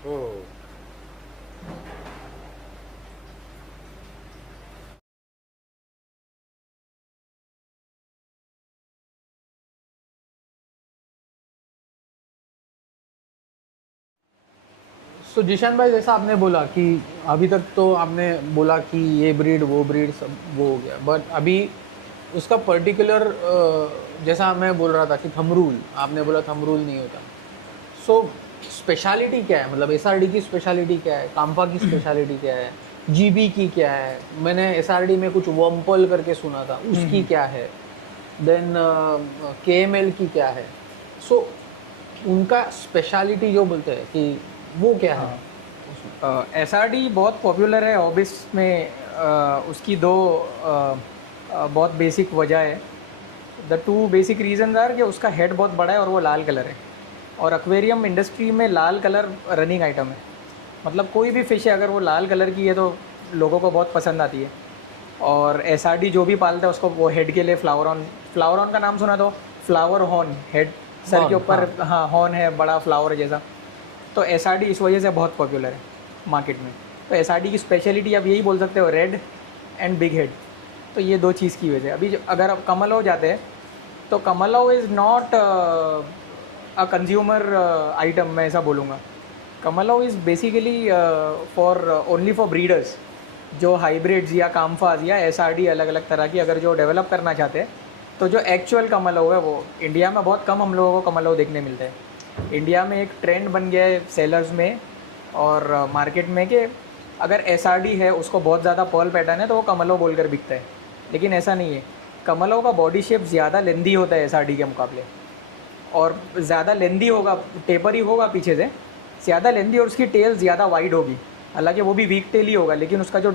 ओह! सो जीशान भाई, जैसा आपने बोला कि अभी तक तो आपने बोला कि ये ब्रीड वो ब्रीड सब वो हो गया, बट अभी उसका पर्टिकुलर जैसा मैं बोल रहा था कि थंब रूल, आपने बोला थंब रूल नहीं होता। सो स्पेशलिटी क्या है, मतलब एसआरडी की स्पेशलिटी क्या है, काम्फा की स्पेशलिटी क्या है, जीबी की क्या है? मैंने एसआरडी में कुछ वर्मपर्ल करके सुना था, उसकी क्या है? देन केएमएल की क्या है? सो उनका स्पेशलिटी जो बोलते हैं कि वो क्या है हाँ, उसमें? एस आर डी बहुत पॉपुलर है हॉबिस में। उसकी दो बहुत बेसिक वजह है। The two basic reason are कि उसका हेड बहुत बड़ा है और वो लाल कलर है, और एक्वेरियम इंडस्ट्री में लाल कलर रनिंग आइटम है। मतलब कोई भी फिश है अगर वो लाल कलर की है तो लोगों को बहुत पसंद आती है। और एस आर डी जो भी पालता है उसको वो हेड के लिए फ्लावर ऑन का नाम सुना तो, फ्लावर हॉर्न हेड, सर के हॉर्न, ऊपर हाँ। हाँ हॉर्न है बड़ा फ्लावर जैसा। तो एस आर डी इस वजह से बहुत पॉपुलर है मार्केट में। तो एस आर डी की स्पेशलिटी आप यही बोल सकते हो, रेड एंड बिग हेड। तो ये दो चीज़ की वजह है। अभी अगर आप कमलो जाते हैं तो कमलो is not a consumer item, मैं ऐसा बोलूँगा। कमलो is basically for only for breeders, जो हाइब्रिड्स या कामफाज या एस आर डी अलग अलग तरह की अगर जो डेवलप करना चाहते हैं। तो जो एक्चुअल कमलो है वो इंडिया में बहुत कम हम लोगों को कमलो देखने मिलते हैं। इंडिया में एक ट्रेंड बन गया है सेलर्स में और मार्केट में कि अगर एस आर डी है उसको बहुत ज़्यादा पर्ल पैटर्न है तो वो कमलो बोलकर बिकता है। लेकिन ऐसा नहीं है। कमलों का बॉडी शेप ज़्यादा लेंदी होता है एस आर डी के मुकाबले, और ज़्यादा लेंदी होगा, टेपर ही होगा पीछे से ज़्यादा लेंदी, और उसकी टेल ज़्यादा वाइड होगी। हालांकि वो भी वीक टेल ही होगा, लेकिन उसका जो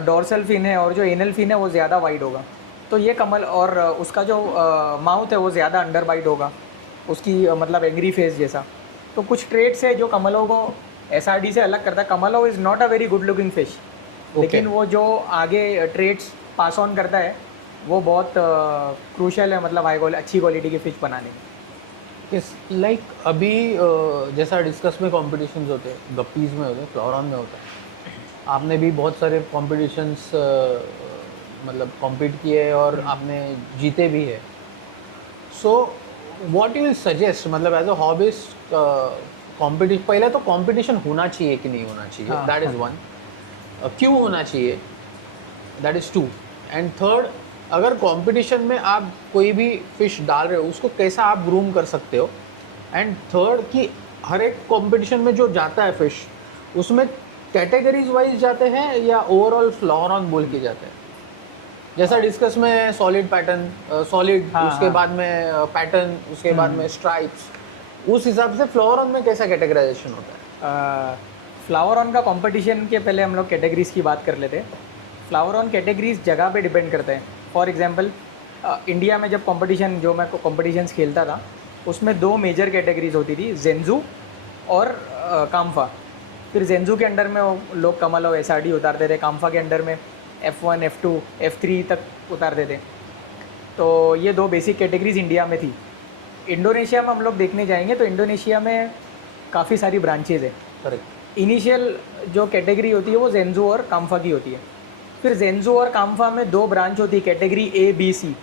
डोर्सल फिन है और जो एनल फिन है वो ज़्यादा वाइड होगा। तो ये कमल, और उसका जो माउथ है वो ज़्यादा अंडर बाइट होगा, उसकी मतलब एंग्री फेस जैसा। तो कुछ ट्रेट्स है जो कमलों को एस आर डी से अलग करता है। कमलो is not a very good looking fish, okay. लेकिन वो जो आगे ट्रेट्स पास ऑन करता है वो बहुत क्रूशल है, मतलब अच्छी क्वालिटी की फ़िश बनाने में। यस, लाइक अभी जैसा डिस्कस में कॉम्पिटिशन्स होते हैं, गप्पीज में होते हैं, फ्लोरॉन में होता है। आपने भी बहुत सारे कॉम्पिटिशन्स मतलब कॉम्पीट किए हैं और आपने जीते भी है। So what you will suggest, मतलब एज अ हॉबिस्ट, कॉम्पिटिशन, पहले तो कंपटीशन होना चाहिए कि नहीं होना चाहिए, हाँ दैट इज़ हाँ। वन। क्यों होना चाहिए, that is two. And third, अगर कंपटीशन में आप कोई भी फिश डाल रहे हो उसको कैसा आप ग्रूम कर सकते हो। एंड थर्ड कि हर एक कंपटीशन में जो जाता है फिश, उसमें कैटेगरीज वाइज जाते हैं या ओवरऑल फ्लोरॉन बोल के जाते हैं? जैसा डिस्कस में सॉलिड पैटर्न, सॉलिड, हाँ उसके हाँ। बाद में पैटर्न, उसके बाद में स्ट्राइप्स, उस हिसाब से फ्लोरॉन में कैसा कैटेगराइजेशन होता है? फ्लावर ऑन का कंपटीशन के पहले हम लोग कैटेगरीज की बात कर लेते हैं। फ्लावर ऑन कैटेगरीज जगह पे डिपेंड करते हैं। फॉर एग्जांपल, इंडिया में जब कंपटीशन, जो मैं कॉम्पिटिशन्स खेलता था, उसमें दो मेजर कैटेगरीज होती थी, जेंजू और काम्फा। फिर जेंजू के अंडर में वो लोग कमल और एस आर डी उतारते थे, काम्फा के अंडर में F1 F2 F3 तक उतारते थे। तो ये दो बेसिक कैटेगरीज इंडिया में थी। इंडोनेशिया में हम लोग देखने जाएंगे तो इंडोनेशिया में काफ़ी सारी ब्रांचेज़ है। करेक्ट। इनिशियल जो कैटेगरी होती है वो जेंजू और काम्फा की होती है। फिर जेंजू और काम्फा में दो ब्रांच होती है, category A B C.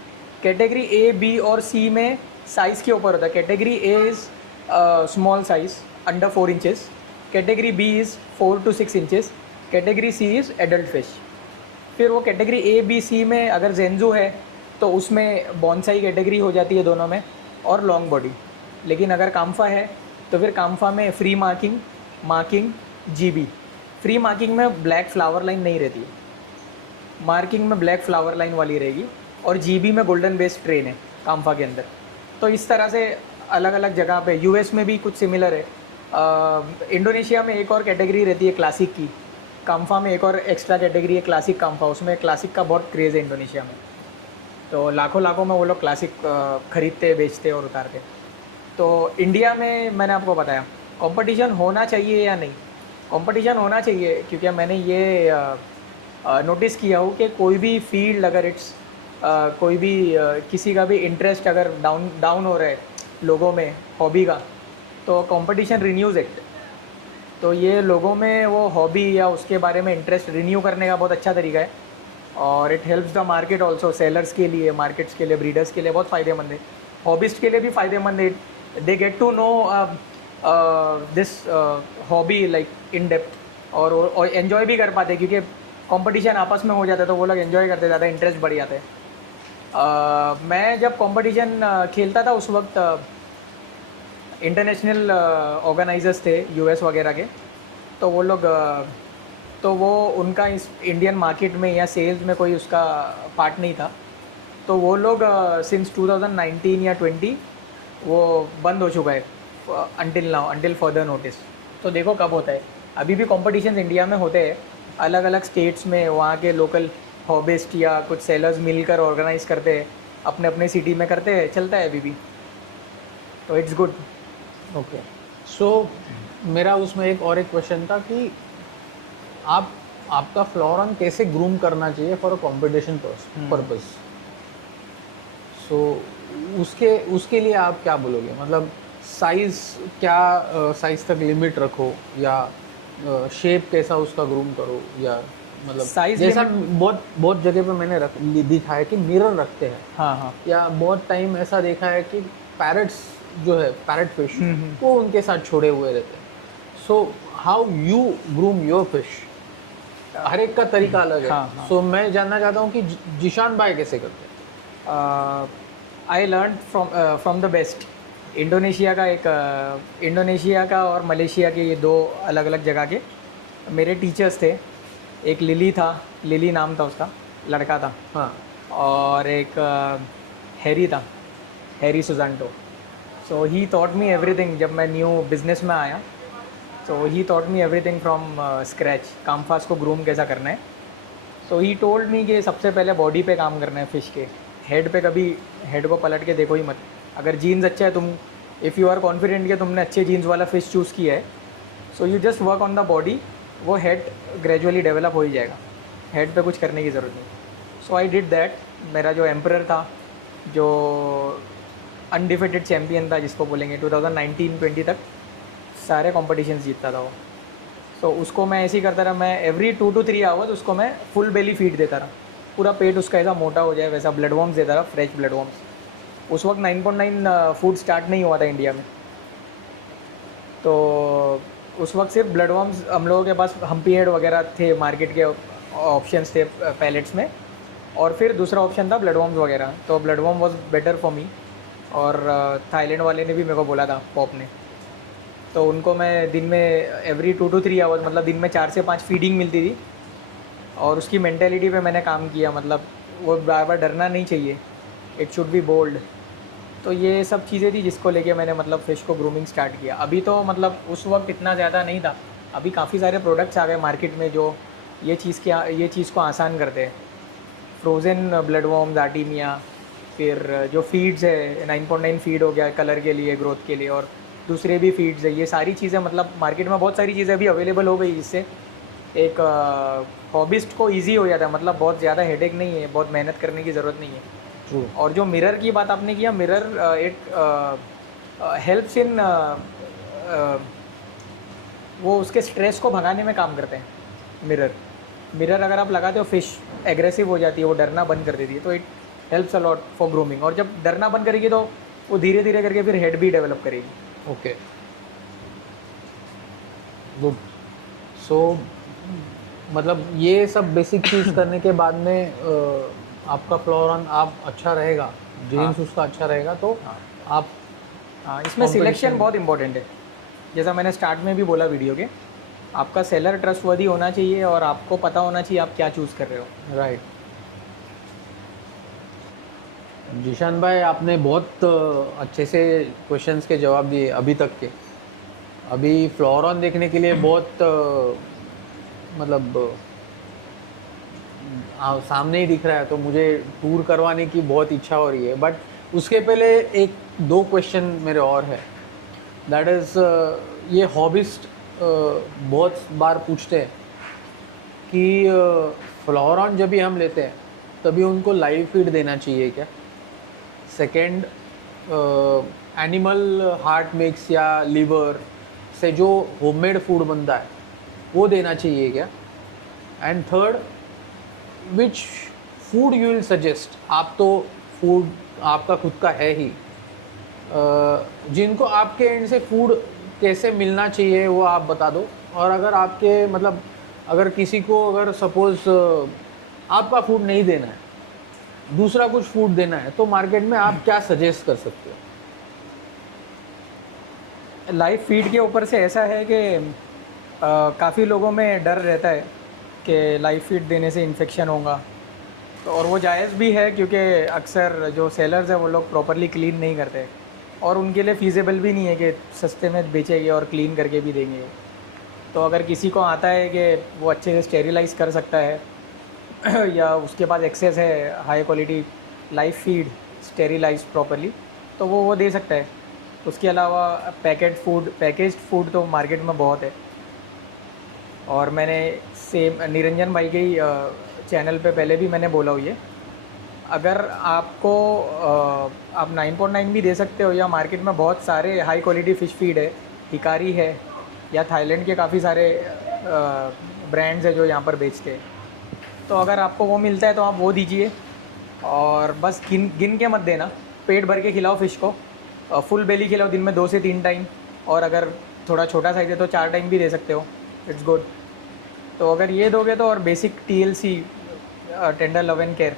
Category A B और सी में साइज़ के ऊपर होता है। Category A is small size under 4 inches, category B is 4 to 6 inches, category C is adult fish. फिर वो कैटेगरी ए बी सी में अगर जेंजू है तो उसमें बॉन्साई कैटेगरी हो जाती है दोनों में, और लॉन्ग बॉडी। लेकिन अगर काम्फा है तो फिर काम्फा में free marking, marking, GB. Free marking में ब्लैक फ्लावर लाइन नहीं रहती है, मार्किंग में ब्लैक फ्लावर लाइन वाली रहेगी, और जीबी में गोल्डन बेस्ड ट्रेन है काम्फा के अंदर। तो इस तरह से अलग अलग जगह पे, यूएस में भी कुछ सिमिलर है। इंडोनेशिया में एक और कैटेगरी रहती है क्लासिक की। काम्फा में एक और एक्स्ट्रा कैटेगरी है क्लासिक काम्फा, उसमें क्लासिक का बहुत क्रेज़ है इंडोनेशिया में। तो लाखों लाखों में वो लोग क्लासिक खरीदते, बेचते और उतारते। तो इंडिया में मैंने आपको बताया कंपटीशन होना चाहिए या नहीं। कंपटीशन होना चाहिए, क्योंकि मैंने ये नोटिस किया हो कि कोई भी फील्ड अगर इट्स कोई भी किसी का भी इंटरेस्ट अगर डाउन डाउन हो रहा है लोगों में हॉबी का, तो कंपटीशन रिन्यूज़ इट। तो ये लोगों में वो हॉबी या उसके बारे में इंटरेस्ट रिन्यू करने का बहुत अच्छा तरीका है, और it helps the market also, sellers के लिए, मार्केट्स के लिए, ब्रीडर्स के लिए बहुत फ़ायदेमंद है, हॉबिस्ट के लिए भी फ़ायदेमंद है। They get to know this hobby like in depth, और एन्जॉय भी कर पाते, क्योंकि कंपटीशन आपस में हो जाता है तो वो लोग एन्जॉय करते, ज़्यादा इंटरेस्ट बढ़ जाता है। मैं जब कंपटीशन खेलता था उस वक्त इंटरनेशनल ऑर्गेनाइजर्स थे यूएस वगैरह के, तो वो लोग तो वो उनका इस इंडियन मार्केट में या सेल्स में कोई उसका पार्ट नहीं था, तो वो लोग सिंस 2019 या 20 वो बंद हो चुका है until now, until further notice. तो देखो कब होता है। अभी भी कॉम्पिटिशन इंडिया में होते हैं, अलग अलग स्टेट्स में, वहाँ के लोकल हॉबिस्ट या कुछ सेलर्स मिलकर ऑर्गेनाइज करते हैं, अपने अपने सिटी में करते हैं, चलता है अभी भी, तो इट्स गुड। ओके, सो मेरा उसमें एक क्वेश्चन था कि आपका फ्लोरन कैसे ग्रूम करना चाहिए फॉर अ कंपटीशन पर्पस। सो उसके लिए आप क्या बोलोगे, मतलब साइज़ क्या साइज़ तक लिमिट रखो, या शेप कैसा उसका ग्रूम करो, या मतलब Size जैसा बहुत जगह पे मैंने दिखा है कि मिरर रखते हैं, हाँ हाँ, या बहुत टाइम ऐसा देखा है कि पैरट्स जो है, पैरट फिश, वो उनके साथ छोड़े हुए रहते हैं। So how you groom your fish, हर एक का तरीका अलग है। हाँ। सो मैं जानना चाहता हूँ कि जिशान भाई कैसे करते हैं। I learn from the best. Indonesia का और मलेशिया के, ये दो अलग अलग जगह के मेरे टीचर्स थे। एक लिली था, लिली नाम था उसका, लड़का था, हाँ, और एक हैरी था, Harry Sujanto. So he taught me everything. जब मैं न्यू बिजनेस में आया तो he taught me everything from scratch, कामफास को ग्रूम कैसा करना है। सो ही टोल्ड मी कि सबसे पहले बॉडी पे काम करना है फिश के, हेड पे कभी हेड को पलट के देखो ही मत। अगर जीन्स अच्छा है, तुम इफ़ यू आर कॉन्फिडेंट कि तुमने अच्छे जीन्स वाला फिश चूज़ किया है, so you just work on the body, वो हेड ग्रेजुअली डेवलप हो ही जाएगा, हेड पे कुछ करने की ज़रूरत नहीं। सो आई डिड दैट। मेरा जो एम्परर था, जो अनडिफिटेड चैम्पियन था जिसको बोलेंगे, 2019-20 तक सारे कॉम्पिटिशन्स जीतता था वो। तो उसको मैं ऐसे ही करता रहा, मैं एवरी 2 to 3 आवर्स उसको मैं फुल बेली फीड देता रहा, पूरा पेट उसका ऐसा मोटा हो जाए वैसा ब्लड वॉर्म्स देता रहा, फ्रेश ब्लड वॉर्म्स। उस वक्त 9.9 फूड स्टार्ट नहीं हुआ था इंडिया में, तो उस वक्त सिर्फ ब्लड वॉर्म्स हम लोगों के पास, हम्पी हेड वगैरह थे, मार्केट के ऑप्शंस थे पैलेट्स में, और फिर दूसरा ऑप्शन था ब्लड वॉर्म्स वगैरह। तो blood worm was better for me, और थाईलैंड वाले ने भी मेरे को बोला था, पॉप ने, तो उनको मैं दिन में एवरी 2 to 3 आवर्स, मतलब दिन में 4 से 5 फीडिंग मिलती थी। और उसकी मेंटेलिटी पे मैंने काम किया, मतलब वो बार बार डरना नहीं चाहिए, इट शुड बी बोल्ड। तो ये सब चीज़ें थी जिसको लेके मैंने मतलब फ़िश को ग्रूमिंग स्टार्ट किया। अभी तो मतलब उस वक्त इतना ज़्यादा नहीं था, अभी काफ़ी सारे प्रोडक्ट्स आ गए मार्केट में जो ये चीज़ को आसान करते हैं। फ्रोज़न ब्लड वॉर्म्स, आर्टीमिया, फिर जो फीड्स है, 9.9 फीड हो गया कलर के लिए, ग्रोथ के लिए, और दूसरे भी फीड्स है। ये सारी चीज़ें मतलब मार्केट में बहुत सारी चीज़ें अभी अवेलेबल हो गई, जिससे एक हॉबिस्ट को इजी हो जाता है, मतलब बहुत ज़्यादा हेडेक नहीं है, बहुत मेहनत करने की ज़रूरत नहीं है। ट्रू। और जो मिरर की बात आपने किया, मिरर इट हेल्प्स इन, वो उसके स्ट्रेस को भगाने में काम करते हैं मिरर अगर आप लगाते हो, फिश एग्रेसिव हो जाती है, वो डरना बंद कर देती है, तो it helps a lot for grooming. और जब डरना बंद करेगी तो वो धीरे धीरे करके फिर हेड भी डेवलप करेगी। Okay, good. सो मतलब ये सब बेसिक चीज़ करने के बाद में आपका फ्लोरन आप अच्छा रहेगा, जीन्स उसका अच्छा रहेगा, तो आप इसमें सिलेक्शन बहुत इंपॉर्टेंट है। जैसा मैंने स्टार्ट में भी बोला वीडियो के, आपका सेलर ट्रस्टवर्दी होना चाहिए और आपको पता होना चाहिए आप क्या चूज़ कर रहे हो। राइट। जिशान भाई, आपने बहुत अच्छे से क्वेश्चंस के जवाब दिए अभी तक के। अभी फ्लोरन देखने के लिए बहुत मतलब सामने ही दिख रहा है, तो मुझे टूर करवाने की बहुत इच्छा हो रही है। बट उसके पहले एक दो क्वेश्चन मेरे और है, दैट इज़ ये हॉबिस्ट बहुत बार पूछते हैं कि फ्लोरन जब भी हम लेते हैं तभी उनको लाइव फीड देना चाहिए क्या? सेकेंड, एनिमल हार्ट मिक्स या लीवर से जो होममेड फूड बनता है वो देना चाहिए क्या? And third, which food you will suggest, आप तो फूड आपका खुद का है ही, जिनको आपके एंड से फूड कैसे मिलना चाहिए वो आप बता दो। और अगर आपके मतलब अगर किसी को अगर सपोज़ आपका फूड नहीं देना है, दूसरा कुछ फूड देना है, तो मार्केट में आप क्या सजेस्ट कर सकते हो? लाइव फीड के ऊपर से ऐसा है कि काफ़ी लोगों में डर रहता है कि लाइव फीड देने से इन्फेक्शन होगा, तो और वो जायज़ भी है क्योंकि अक्सर जो सेलर्स हैं वो लोग प्रॉपरली क्लीन नहीं करते और उनके लिए फ़ीज़ेबल भी नहीं है कि सस्ते में बेचेंगे और क्लीन करके भी देंगे। तो अगर किसी को आता है कि वो अच्छे से स्टेरिलाइज़ कर सकता है या उसके पास एक्सेस है high quality live feed sterilise properly, तो वो दे सकता है। उसके अलावा पैकेज्ड फूड तो मार्केट में बहुत है। और मैंने सेम निरंजन भाई के ही चैनल पे पहले भी मैंने बोला हुई है, अगर आपको आप 9.9 भी दे सकते हो या मार्केट में बहुत सारे हाई क्वालिटी फ़िश फीड है, हिकारी है या थाईलैंड के काफ़ी सारे ब्रांड्स है जो यहाँ पर बेचते हैं, तो अगर आपको वो मिलता है तो आप वो दीजिए। और बस गिन के मत देना, पेट भर के खिलाओ फ़िश को, फुल बेली खिलाओ दिन में 2 से 3 टाइम, और अगर थोड़ा छोटा साइज़ है तो 4 टाइम भी दे सकते हो, इट्स गुड। तो अगर ये दोगे तो, और basic TLC tender love and care,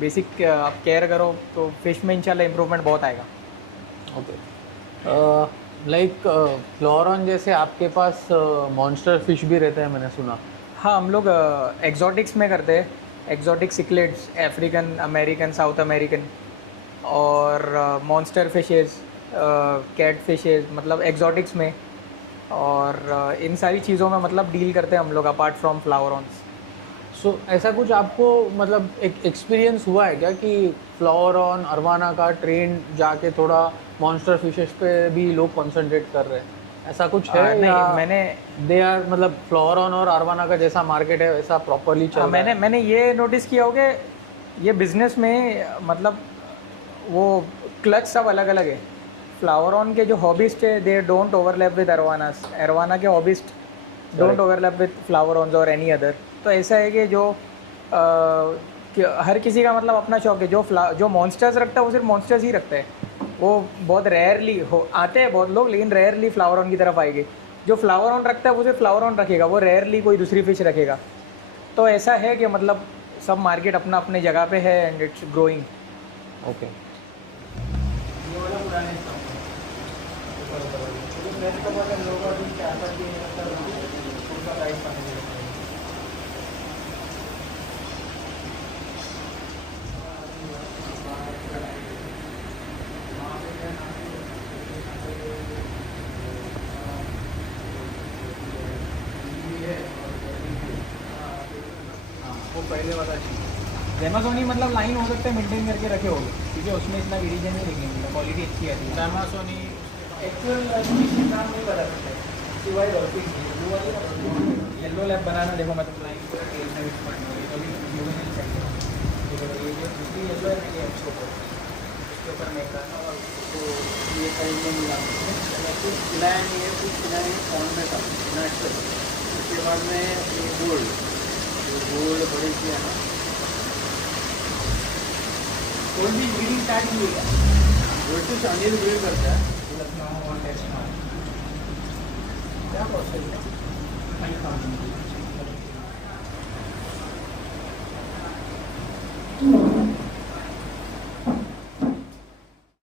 basic आप केयर करो तो फ़िश में इंशाल्लाह इम्प्रूवमेंट बहुत आएगा। ओके, लाइक फ्लोरॉन जैसे आपके पास मॉन्स्टर फिश भी रहता है मैंने सुना। हाँ, हम लोग एग्जॉटिक्स में करते हैं, exotic cichlids, African, American, south American, और मॉन्स्टर फिशेज़, कैट फिशेज़, मतलब एग्जॉटिक्स में। और इन सारी चीज़ों में मतलब डील करते हैं हम लोग अपार्ट फ्रॉम फ्लावरॉन्स। सो ऐसा कुछ आपको मतलब एक एक्सपीरियंस हुआ है क्या कि फ्लोरॉन अरवाना का ट्रेंड जाके थोड़ा मॉन्स्टर फिशेस पे भी लोग कंसंट्रेट कर रहे हैं, ऐसा कुछ है? नहीं, या मैंने दे आर मतलब फ्लोरॉन और अरवाना का जैसा मार्केट है वैसा प्रॉपरली चल रहा है? मैंने ये नोटिस किया हो कि ये बिज़नेस में मतलब वो क्लच सब अलग अलग है। फ्लावरॉन के जो हॉबिस्ट है they don't overlap with arowanas, arowana के हॉबिस्ट डोंट ओवरलैप विद फ्लावरॉन्स और एनी अदर। तो ऐसा है कि जो कि हर किसी का मतलब अपना शौक है, जो मॉन्स्टर्स रखता है वो सिर्फ मॉन्स्टर्स ही रखता है, वो बहुत रेयरली आते हैं बहुत लोग, लेकिन रेयरली फ्लावरॉन की तरफ आएंगे। जो फ्लावरॉन रखता है वो सिर्फ फ्लावरॉन रखेगा, वो रेयरली कोई दूसरी फिश रखेगा। तो ऐसा है कि मतलब सब मार्केट अपना अपने जगह पे है एंड इट्स ग्रोइंग। ओके, वो पहले वाला एमेजोनी मतलब लाइन हो सकता है मेंटेन करके रखे होगे, ठीक है, उसमें इतना वेरिएशन नहीं देखने मिला, क्वालिटी अच्छी आती है। एमेजोनी एक्चुअल नाम नहीं बता सकते, सिवाय डॉल्फिन येलो लैब बनाना। देखो मैं तो लाइन को तेल में मिक्स करना है, तो भी नहीं चाहिए। ये जो दूसरी येलो है ये अच्छो को इसके ऊपर मैं करना, और तो ये साइड में मिला कुछ खिलाया नहीं है, कुछ खिलाया नहीं, फोन में था नेचुरल। उसके बाद में ये गोल्ड बड़ी किया ना, गोल्ड भी ब्रीडिंग स्टार्ट की है, गोल्ड तो अनिल ब्रीड करता है लखनऊ और टेस्ट में। क्या प्रोसेस है?